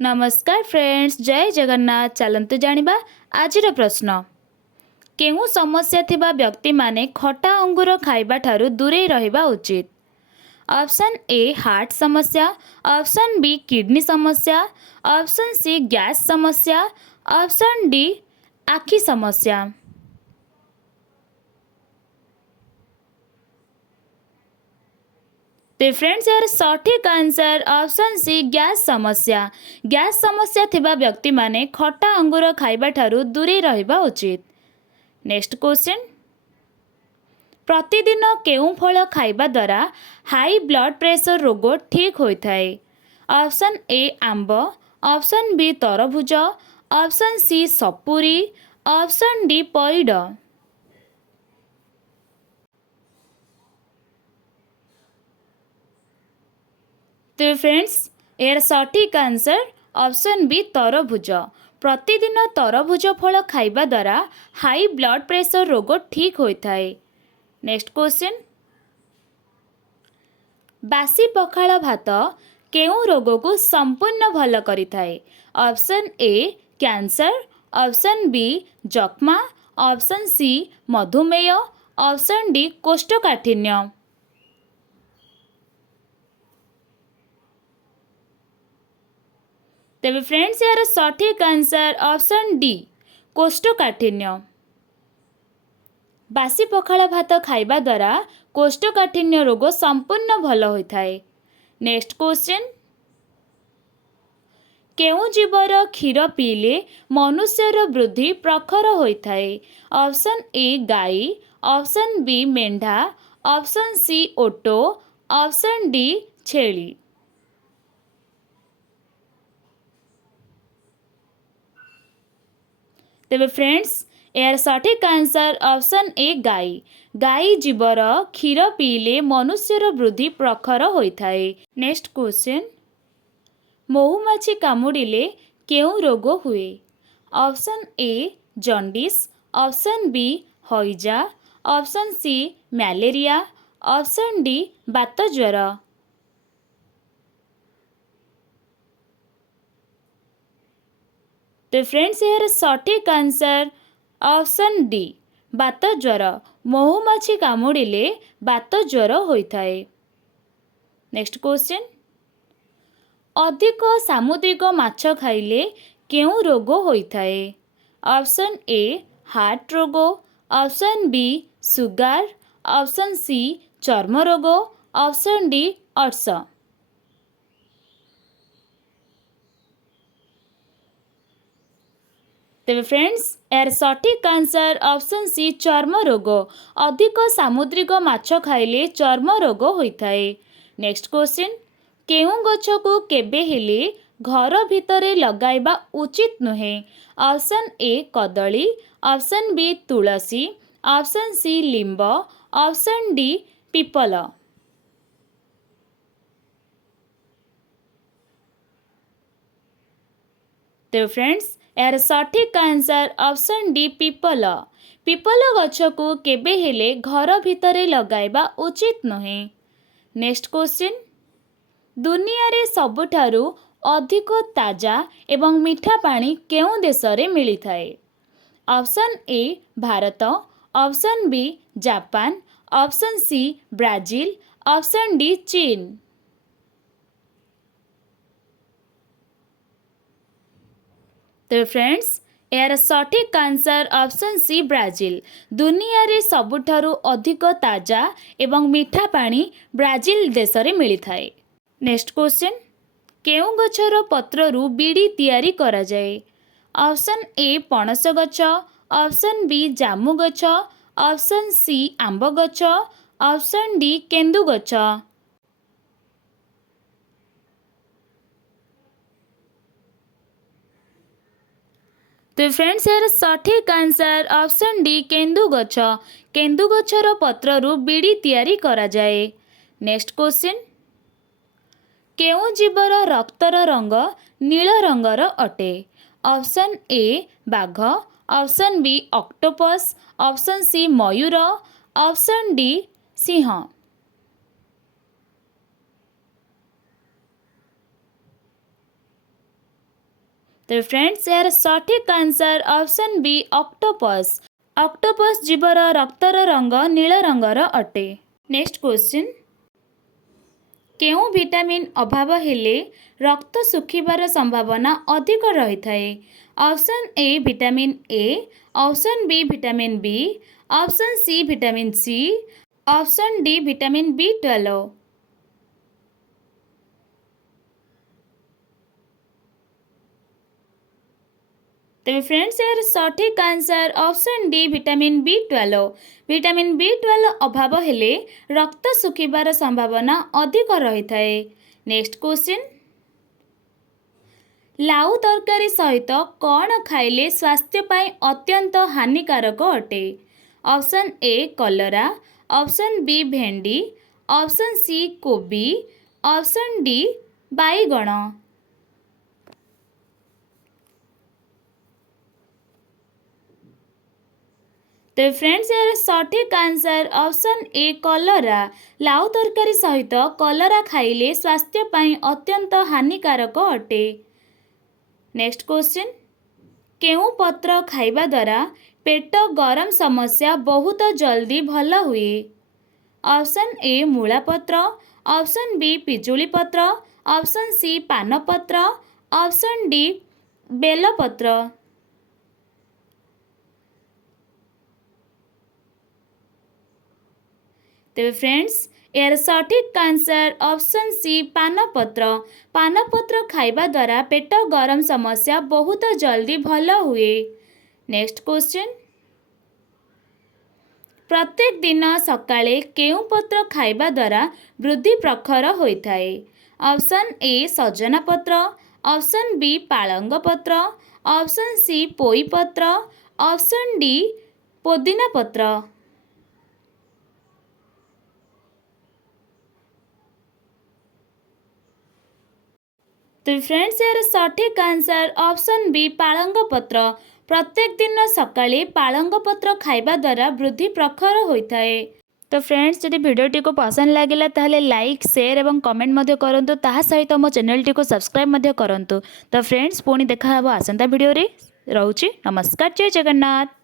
नमस्कार फ्रेंड्स, जय जगन्नाथ। चलतु जानिबा आजिर प्रश्न। केउ समस्या थिबा व्यक्ति माने खटा अंगूर खाइबा ठारू दूरे रहिबा उचित? ऑप्शन ए हार्ट समस्या, ऑप्शन बी किडनी समस्या, ऑप्शन सी गैस समस्या, ऑप्शन डी आखि समस्या। तो फ्रेंड्स यार सठिक आंसर ऑप्शन सी गैस समस्या। गैस समस्या थिबा व्यक्ति माने खटा अंगूर खाइबा ठारू दूरे रहिबा उचित। Next question. प्रतिदिन केउं फल खाइबा द्वारा हाई ब्लड प्रेशर रोग ठीक होइथाए? ऑप्शन ए आंब, ऑप्शन बी तरभुज, ऑप्शन सी सपुरी, ऑप्शन डी पइड। तो फ्रेंड्स यार सठिक आंसर ऑप्शन बी तरभुज। प्रतिदिन तरभुज फल खाइबा द्वारा हाई ब्लड प्रेशर रोग ठीक होइथाए। Next question. बासी पखाଳ भात केउं रोग को संपूर्ण भल करिथाए? Option A cancer, option B जक्मा, ऑप्शन सी मधुमेह, ऑप्शन डी कोष्ठकाठिन्य। तेबे फ्रेंड्स यार सठिक आंसर ऑप्शन डी कोष्ठकाठिन्य। बासी पखाଳ भात खाइबा द्वारा कोष्ठकाठिन्य रोग संपूर्ण भल होइथाए। Next question. केउं जीवर क्षीर पीले मनुष्यर वृद्धि प्रखर होइथाए? ऑप्शन ए गाई, ऑप्शन बी मेंढा, ऑप्शन सी ओटो, ऑप्शन डी छेली। तेबे फ्रेंड्स यार सठिक आंसर ऑप्शन ए गाई। गाई जीवर क्षीर पीले मनुष्यर वृद्धि प्रखर होइथाए। Next question. महुमाछी कामुड़िले केउं रोग हुए? Option A jaundice, option B हइजा, option C malaria, option D बात ज्वर। तो फ्रेंड्स यार सठिक आंसर ऑप्शन डी बात ज्वर। महुमाछी कामुड़िले बात ज्वर होइथाए। Next question. अधिक सामुद्रिक माछ खाइले केउं रोग होइथाए? ऑप्शन ए हार्ट रोग, option B sugar, option C चर्म रोग, ऑप्शन डी अर्स। तेबे फ्रेंड्स यार सठिक आंसर ऑप्शन सी चर्म रोग। अधिक सामुद्रिक माछ खाइले चर्म रोग होइथाए। Next question. केउं गछ को केबे हेले घर भितरे लगाइबा उचित नुहे? ऑप्शन ए कदली, ऑप्शन बी तुलसी, ऑप्शन सी लिंब, ऑप्शन डी पीपल। तो फ्रेंड्स यार सठिक आंसर ऑप्शन डी पीपल। पीपल गछ को केबे हेले घर भितरे लगाइबा उचित नुहे। Next question. दुनिया रे सबुठारु अधिक ताजा एवं मीठा पानी केउं देशरे मिलिथाए? Option A Bharat, option B Japan, option C Brazil, option D चीन। तो फ्रेंड्स यार सठिक आंसर ऑप्शन सी ब्राजील। दुनिया रे सबुठारु अधिक ताजा एवं मीठा पानी ब्राजील देशरे मिलिथाए। Next question. केउं गछर पत्ररू बीड़ी तैयारी करा जाए? ऑप्शन ए पणस गछ, ऑप्शन बी जामु गछ, ऑप्शन सी आंब गछ, ऑप्शन डी केंदु गछ। तो फ्रेंड्स यार सठिक आंसर ऑप्शन डी केंदु गछ। केंदु गछर पत्ररू बीड़ी तैयारी करा जाए। Next question. केउं जीवर रक्तर रंग नील रंगर अटे? ऑप्शन ए बाघ, option B octopus, option C मयूर, ऑप्शन डी सिंह। तो फ्रेंड्स यार सठिक answer option B octopus. Octopus जीवर रक्तर रंग नील रंगर अटे। नेक्स्ट क्वेश्चन, केउं विटामिन अभाव हेले रक्त सुखिबार संभावना अधिक रही थाए? Option A vitamin A, option B vitamin B, option C vitamin C, option D vitamin B12। तेज फ्रेंड्स यार सठिक answer option D vitamin B12। Vitamin B12 अभाव हेले रक्त सुखिबार संभावना अधिक रही थाए। नेक्स्ट क्वेश्चन, लाउ तरकारी सहित कौन खाइले स्वास्थ्य पाई अत्यंत हानिकारक अटे? ऑप्शन ए कलरा, ऑप्शन बी भेंडी, ऑप्शन सी कोबी, ऑप्शन डी बाईगण। तो फ्रेंड्स यार सठिक आंसर ऑप्शन ए कलरा। लाउ तरकारी सहित कलरा खाइले स्वास्थ्य पाई अत्यंत हानिकारक अटे। नेक्स्ट क्वेश्चन, केउं पत्र खाइबा द्वारा पेट गरम समस्या बहुत जल्दी भल हुए? ऑप्शन ए मूला पत्र, ऑप्शन बी पिजुली पत्र, ऑप्शन सी पान पत्र, ऑप्शन डी बेल पत्र। तेज फ्रेंड्स यार सठिक आंसर ऑप्शन सी पानपत्र। पानपत्र खाइबा द्वारा पेट गरम समस्या बहुत जल्दी भल हुए। नेक्स्ट क्वेश्चन, प्रत्येक दिन सकाळे केउं पत्र खाइबा द्वारा वृद्धि प्रखर होइथाए? ऑप्शन ए सजना पत्र, ऑप्शन बी पालंग पत्र, ऑप्शन सी पोई पत्र, ऑप्शन डी पुदीना पत्र। तो फ्रेंड्स यार सठिक आंसर ऑप्शन बी पालंग पत्र। प्रत्येक दिन सकाळे पालंग पत्र खाइबा द्वारा वृद्धि प्रखर होइथाए। तो फ्रेंड्स जदि भिडियोटी को पसंद लगिला ताहले लाइक शेयर एवं कमेंट मध्य करंतु, ताहा सहित मो चैनल को सब्सक्राइब मध्य करंतु। तो फ्रेंड्स पुणी देखा हबो आसंता भिडियो रे। रहउची नमस्कार, जय जगन्नाथ।